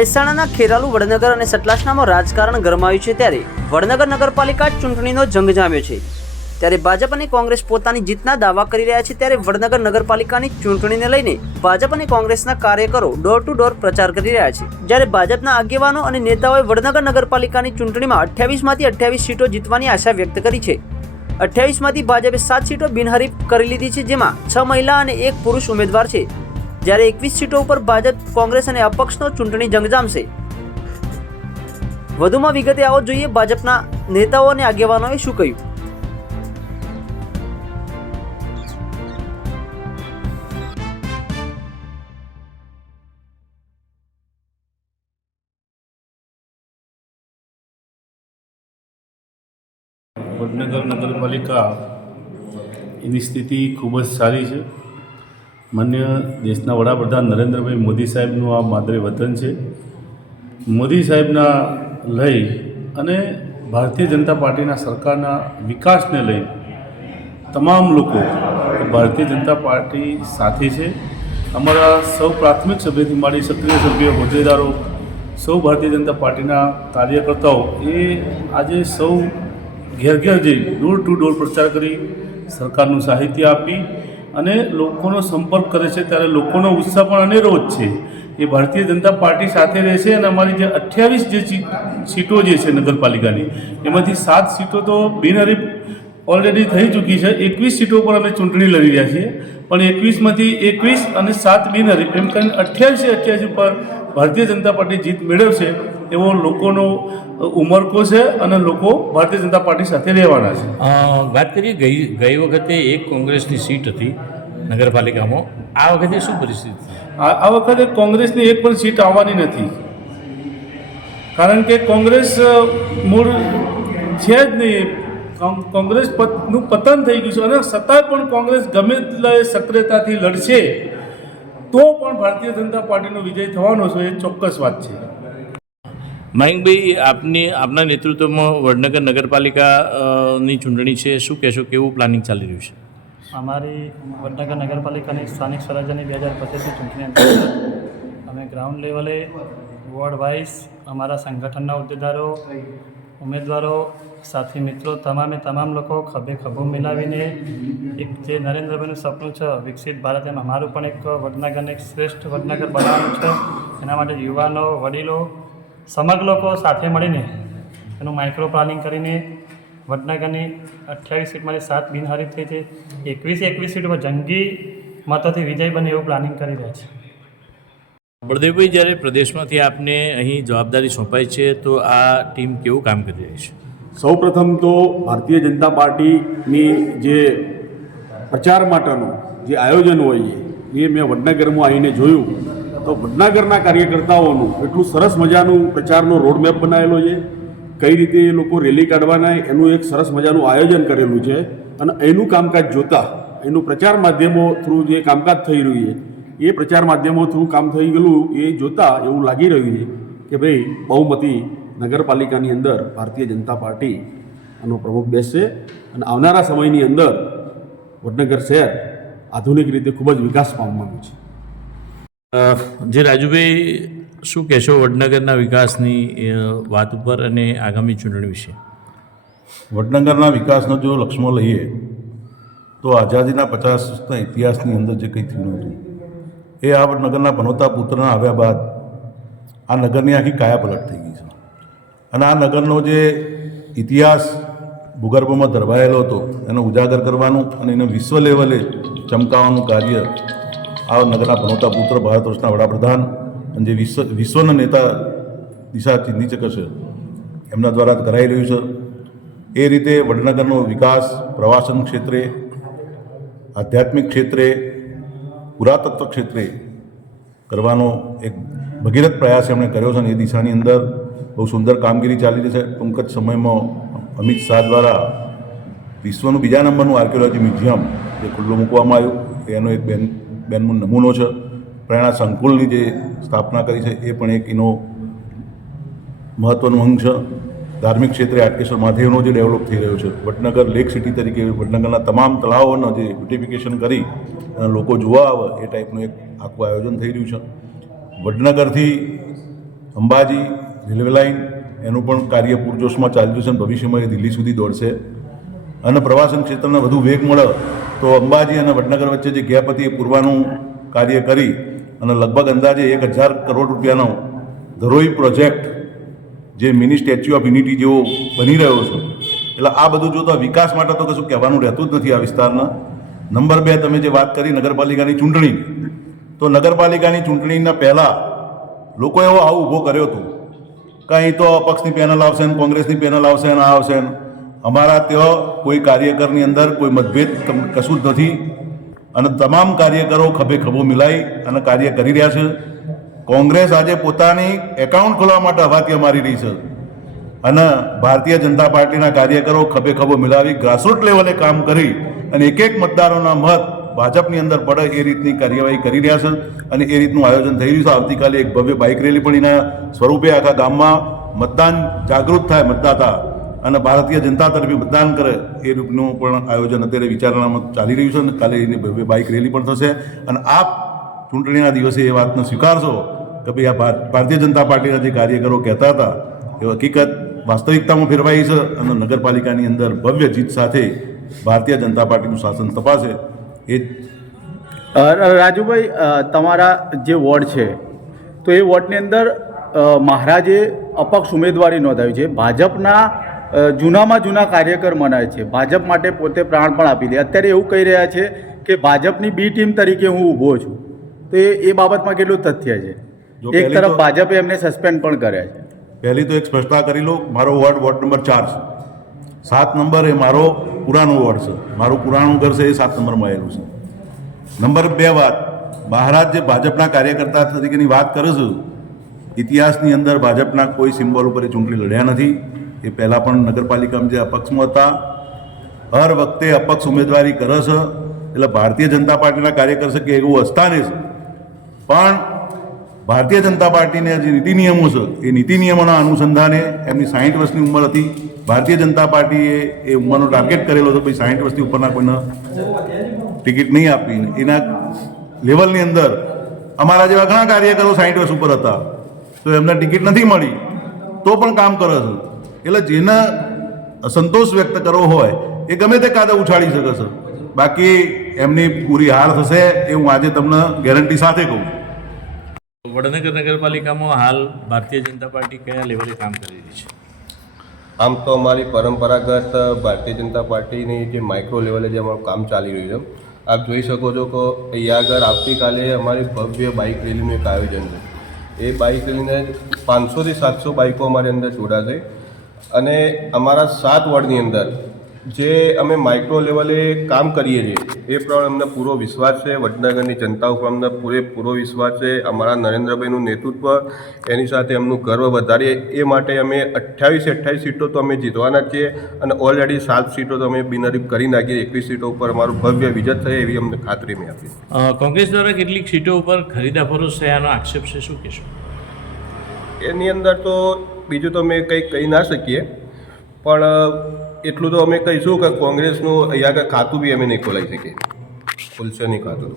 મહેસાણાના ખેરાલુ વડનગર અને સતલાસણામાં રાજકારણ ગરમાયું છે ત્યારે વડનગર નગરપાલિકા ચૂંટણીનો જંગ જામ્યો છે. ત્યારે ભાજપ અને કોંગ્રેસ પોતાની જીતના દાવા કરી રહ્યા છે ત્યારે વડનગર નગરપાલિકાની ચૂંટણીને લઈને ભાજપ અને કોંગ્રેસના કાર્યકરો ડોર ટુ ડોર પ્રચાર કરી રહ્યા છે. જ્યારે ભાજપના આગેવાનો અને નેતાઓએ વડનગર નગરપાલિકાની ચૂંટણીમાં અઠ્યાવીસમાંથી અઠ્યાવીસ સીટો જીતવાની આશા વ્યક્ત કરી છે. અઠ્યાવીસમાંથી ભાજપે સાત સીટો બિનહરીફ કરી લીધી છે, જેમાં છ મહિલા અને એક પુરુષ ઉમેદવાર છે. જ્યારે એકવીસ સીટો ઉપર ભાજપ, કોંગ્રેસ અને અપક્ષનો ચૂંટણી જંગ જામશે વધુમાં વિગતે આવો જોઈએ ભાજપના નેતાઓ અને આગેવાનોએ શું કહ્યું. વડનગર નગરપાલિકાની સ્થિતિ ખૂબ જ સારી છે. માન્ય દેશના વડાપ્રધાન નરેન્દ્રભાઈ મોદી સાહેબનું આ માદરે વતન છે. મોદી સાહેબના લઈ અને ભારતીય જનતા પાર્ટીના સરકારના વિકાસને લઈ તમામ લોકો ભારતીય જનતા પાર્ટી સાથે છે. અમારા સૌ પ્રાથમિક સભ્યથી માંડી સક્રિય સભ્યો હોદ્દેદારો, સૌ ભારતીય જનતા પાર્ટીના કાર્યકર્તાઓ એ આજે સૌ ઘેર ઘેર જઈ ડોર ટુ ડોર પ્રચાર કરી સરકારનું સાહિત્ય આપી અને લોકોનો સંપર્ક કરે છે, ત્યારે લોકોનો ઉત્સાહ પણ અનેરો જ છે. એ ભારતીય જનતા પાર્ટી સાથે રહેશે અને અમારી જે અઠ્યાવીસ જે સીટો જે છે નગરપાલિકાની, એમાંથી સાત સીટો તો બિનહરીફ ઓલરેડી થઈ ચૂકી છે. એકવીસ સીટો પર અમે ચૂંટણી લડી રહ્યા છીએ. પણ એકવીસમાંથી એકવીસ અને સાત બિનહરીફ, એમ કરીને અઠ્યાવીસે અઠ્યાવીસ પર ભારતીય જનતા પાર્ટી જીત મેળવશે. એવો લોકોનો ઉમરકો છે અને લોકો ભારતીય જનતા પાર્ટી સાથે રહેવાના છે. વાત કરીએ ગઈ ગઈ વખતે એક કોંગ્રેસની સીટ હતી નગરપાલિકામાં. આ વખતે શું પરિસ્થિતિ આ આ વખતે કોંગ્રેસની એક પણ સીટ આવવાની નથી. કારણ કે કોંગ્રેસ મૂળ છે જ નહીં. કોંગ્રેસનું પતન થઈ ગયું છે અને છતાંય પણ કોંગ્રેસ ગમે તેટલા સક્રિયતાથી લડશે તો પણ ભારતીય જનતા પાર્ટીનો વિજય થવાનો છે એ ચોક્કસ વાત છે. મયંકભાઈ આપની, આપના નેતૃત્વમાં વડનગર નગરપાલિકાની ચૂંટણી છે. શું કહેશો, કેવું પ્લાનિંગ ચાલી રહ્યું છે? અમારી વડનગર નગરપાલિકાની સ્થાનિક સ્વરાજ્યની બે હજાર પચીસની ચૂંટણી અમે ગ્રાઉન્ડ લેવલે વોર્ડ વાઇઝ અમારા સંગઠનના હોદ્દેદારો ઉમેદવારો, સાથી મિત્રો, તમામે તમામ લોકો ખભે ખભો મિલાવીને એક જે નરેન્દ્રભાઈનું સપનું છે, વિકસિત ભારત, એમ અમારું પણ એક વડનગરને એક શ્રેષ્ઠ વડનગર બનાવવાનું છે. એના માટે યુવાનો, વડીલો સમગ્ર લોકો સાથે મળીને એનું માઇક્રો પ્લાનિંગ કરીને વડનગરની અઠ્યાવીસ સીટમાંથી સાત બિનહરીફ થઈ છે. એકવીસ એકવીસ સીટ પર જંગી મતોથી વિજય બને એવું પ્લાનિંગ કરી રહ્યા છે. બળદેવભાઈ જ્યારે પ્રદેશમાંથી આપને અહીં જવાબદારી સોંપાઈ છે તો આ ટીમ કેવું કામ કરી રહી છે? સૌપ્રથમ તો ભારતીય જનતા પાર્ટીની જે પ્રચાર માટેનું જે આયોજન હોય એ મેં વડનગરમાં આવીને જોયું. તો વડનગરના કાર્યકર્તાઓનું એટલું સરસ મજાનું પ્રચારનો રોડમેપ બનાવેલો છે. કઈ રીતે એ લોકો રેલી કાઢવાના, એનું એક સરસ મજાનું આયોજન કરેલું છે. અને એનું કામકાજ જોતા, એનું પ્રચાર માધ્યમો થ્રુ જે કામકાજ થઈ રહ્યું છે, એ પ્રચાર માધ્યમો થ્રુ કામ થઈ ગયેલું, એ જોતા એવું લાગી રહ્યું છે કે ભાઈ બહુમતી નગરપાલિકાની અંદર ભારતીય જનતા પાર્ટી આનો પ્રમુખ બેસશે. અને આવનારા સમયની અંદર વડનગર શહેર આધુનિક રીતે ખૂબ જ વિકાસ પામવાનું છે. જે રાજુભાઈ, શું કહેશો વડનગરના વિકાસની વાત ઉપર અને આગામી ચૂંટણી વિશે? વડનગરના વિકાસનો જો લક્ષ્મો લઈએ, તો આઝાદીના પચાસ વર્ષના ઇતિહાસની અંદર જે કંઈ થયું હતું એ આ વડનગરના પનોતા પુત્રના આવ્યા બાદ આ નગરની આખી કાયાપલટ થઈ ગઈ છે. અને આ નગરનો જે ઇતિહાસ ભૂગર્ભમાં ધરવાયેલો હતો, એનો ઉજાગર કરવાનું અને એને વિશ્વ લેવલે ચમકાવવાનું કાર્ય આ નગરના ભણોતા પુત્ર ભારત વર્ષના વડાપ્રધાન અને જે વિશ્વ વિશ્વના નેતા દિશા ચિંધી છે, એમના દ્વારા કરાઈ રહ્યું છે. એ રીતે વડનગરનો વિકાસ, પ્રવાસન ક્ષેત્રે, આધ્યાત્મિક ક્ષેત્રે, પુરાતત્વ ક્ષેત્રે કરવાનો એક ભગીરથ પ્રયાસ એમણે કર્યો છે અને એ દિશાની અંદર બહુ સુંદર કામગીરી ચાલી રહી છે. ટૂંક જ સમયમાં અમિત શાહ દ્વારા વિશ્વનું બીજા નંબરનું આર્કિયોલોજી મ્યુઝિયમ જે ખુલ્લું મૂકવામાં આવ્યું, એનો એક બેન બેનનો નમૂનો છે. પ્રેરણા સંકુલની જે સ્થાપના કરી છે, એ પણ એક એનો મહત્ત્વનો અંગ છે. ધાર્મિક ક્ષેત્રે આટકેશ્વર મહાદેવનો જે ડેવલપ થઈ રહ્યો છે. વડનગર લેક સિટી તરીકે વડનગરના તમામ તળાવોનો જે બ્યુટિફિકેશન કરી અને લોકો જોવા આવે એ ટાઈપનું એક આખું આયોજન થઈ રહ્યું છે. વડનગરથી અંબાજી રેલવે લાઇન એનું પણ કાર્ય પૂરજોશમાં ચાલી રહ્યું છે અને ભવિષ્યમાં એ દિલ્હી સુધી દોડશે. અને પ્રવાસન ક્ષેત્રને વધુ વેગ મળે તો અંબાજી અને વડનગર વચ્ચે જે ગેપ હતી એ પૂરવાનું કાર્ય કરી અને લગભગ અંદાજે એક હજાર કરોડ રૂપિયાનો ધરોઈ પ્રોજેક્ટ જે મિની સ્ટેચ્યુ ઓફ યુનિટી જેવો બની રહ્યો છે. એટલે આ બધું જોતા વિકાસ માટે તો કશું કહેવાનું રહેતું જ નથી આ વિસ્તારના. નંબર બે, તમે જે વાત કરી નગરપાલિકાની ચૂંટણી, તો નગરપાલિકાની ચૂંટણીના પહેલાં લોકો એવો આવું ઊભો કર્યો હતો. કે અહીં તો અપક્ષની પેનલ આવશે ને કોંગ્રેસની પેનલ આવશે ને આ આવશે ને અમારા ત્યાં કોઈ કાર્યકરની અંદર કોઈ મતભેદ કશું જ નથી. અને તમામ કાર્યકરો ખભે ખભો મિલાઈ અને કાર્ય કરી રહ્યા છે. કોંગ્રેસ આજે પોતાની એકાઉન્ટ ખોલવા માટે હવાતીઓ મારી રહી છે. અને ભારતીય જનતા પાર્ટીના કાર્યકરો ખભે ખભો મિલાવી ગ્રાસરૂટ લેવલે કામ કરી અને એક એક મતદારોના મત ભાજપની અંદર પડે એ રીતની કાર્યવાહી કરી રહ્યા છે. અને એ રીતનું આયોજન થઈ રહ્યું છે. આવતીકાલે એક ભવ્ય બાઇક રેલી પણ એના સ્વરૂપે આખા ગામમાં મતદાન જાગૃત થાય મતદાતા અને ભારતીય જનતા તરફી મતદાન કરે એ રૂપનું પણ આયોજન અત્યારે વિચારણામાં ચાલી રહ્યું છે અને કાલે એની ભવ્ય બાઇક રેલી પણ થશે. અને આપ ચૂંટણીના દિવસે એ વાતને સ્વીકારશો કે ભાઈ આ ભાર- ભારતીય જનતા પાર્ટીના જે કાર્યકરો કહેતા હતા, એ હકીકત વાસ્તવિકતામાં ફેરવાઈ છે અને નગરપાલિકાની અંદર ભવ્ય જીત સાથે ભારતીય જનતા પાર્ટીનું શાસન તપાસે એ રાજુભાઈ તમારા જે વોર્ડ છે, તો એ વોર્ડની અંદર મહારાજે અપક્ષ ઉમેદવારી નોંધાવી છે. ભાજપના જૂનામાં જૂના કાર્યકર મનાય છે. ભાજપ માટે પોતે પ્રાણ પણ આપી દે. અત્યારે એવું કહી રહ્યા છે કે ભાજપની બી ટીમ તરીકે હું ઊભો છું. તો એ એ બાબતમાં કેટલું તથ્ય છે? એક તરફ ભાજપે એમને સસ્પેન્ડ પણ કર્યા છે. પહેલી તો એક સ્પષ્ટતા કરી લો મારો વોર્ડ વોર્ડ નંબર ચાર છે. સાત નંબર એ મારો પુરાણો વોર્ડ છે. મારું પુરાણું ઘર છે એ સાત નંબરમાં આવેલું છે. નંબર બે વાત. મહારાજ જે ભાજપના કાર્યકર્તા તરીકેની વાત કરું છું ઇતિહાસની અંદર ભાજપના કોઈ સિમ્બોલ ઉપર ચૂંટણી લડ્યા નથી. એ પહેલાં પણ નગરપાલિકામાં જે અપક્ષમાં હતા, હર વખતે અપક્ષ ઉમેદવારી કરે છે. એટલે ભારતીય જનતા પાર્ટીના કાર્યકર કે એવું અસ્થાને છે. પણ ભારતીય જનતા પાર્ટીના જે નીતિ નિયમો છે, એ નીતિ નિયમોના અનુસંધાને એમની સાહીઠ વર્ષની ઉંમર હતી. ભારતીય જનતા પાર્ટીએ એ ઉંમરનો ટાર્ગેટ કરેલો હતો ભાઈ સાહીઠ વર્ષથી ઉપરના કોઈને ટિકિટ નહીં આપી એના લેવલની અંદર અમારા જેવા ઘણા કાર્યકરો સાહીઠ વર્ષ ઉપર હતા. તો એમને ટિકિટ નથી મળી. તો પણ કામ કરે છે. એટલે જેને સંતોષ વ્યક્ત કરવો હોય એ ગમે તે કાદા ઉછાળી શકે છે. બાકી એમની પૂરી હાર થશે એ હું આજે તમને ગેરંટી સાથે કહું. છું વડનગર નગરપાલિકામાં હાલ ભારતીય જનતા પાર્ટી કયા લેવલે કામ કરી રહી છે? આમ તો અમારી પરંપરાગત ભારતીય જનતા પાર્ટીની જે માઇક્રો લેવલે જે અમારું કામ ચાલી રહ્યું છે. આપ જોઈ શકો છો કે અહીંયા આગળ આવતીકાલે અમારી ભવ્ય બાઇક રેલીનું એક આયોજન છે. એ બાઇક રેલીને પાંચસોથી સાતસો બાઇકો અમારી અંદર જોડાશે. અને અમારા સાત વોર્ડની અંદર જે અમે માઇક્રો લેવલે કામ કરીએ છીએ એ પ્રમાણે અમને પૂરો વિશ્વાસ છે. વડનગરની જનતા ઉપર અમને પૂરેપૂરો વિશ્વાસ છે. અમારા નરેન્દ્રભાઈનું નેતૃત્વ એની સાથે એમનું ગર્વ વધારીએ એ માટે અમે અઠ્યાવીસ અઠ્યાવીસ સીટો તો અમે જીતવાના છીએ અને ઓલરેડી સાત સીટો તો અમે બિનહરીફ કરી નાખીએ. એકવીસ સીટો ઉપર અમારું ભવ્ય વિજય થાય એવી અમને ખાતરી મેં આપી કોંગ્રેસ દ્વારા કેટલીક સીટો ઉપર ખરીદા ફરોશ થયાનો આક્ષેપ છે શું કહેશો? એની અંદર તો બીજું તો અમે કંઈ કહી ના શકીએ. પણ એટલું તો અમે કહીશું કે કોંગ્રેસનું અહીંયા આગળ ખાતું બી અમે નહીં ખોલાવી શકીએ. ખુલશે નહીં ખાતું.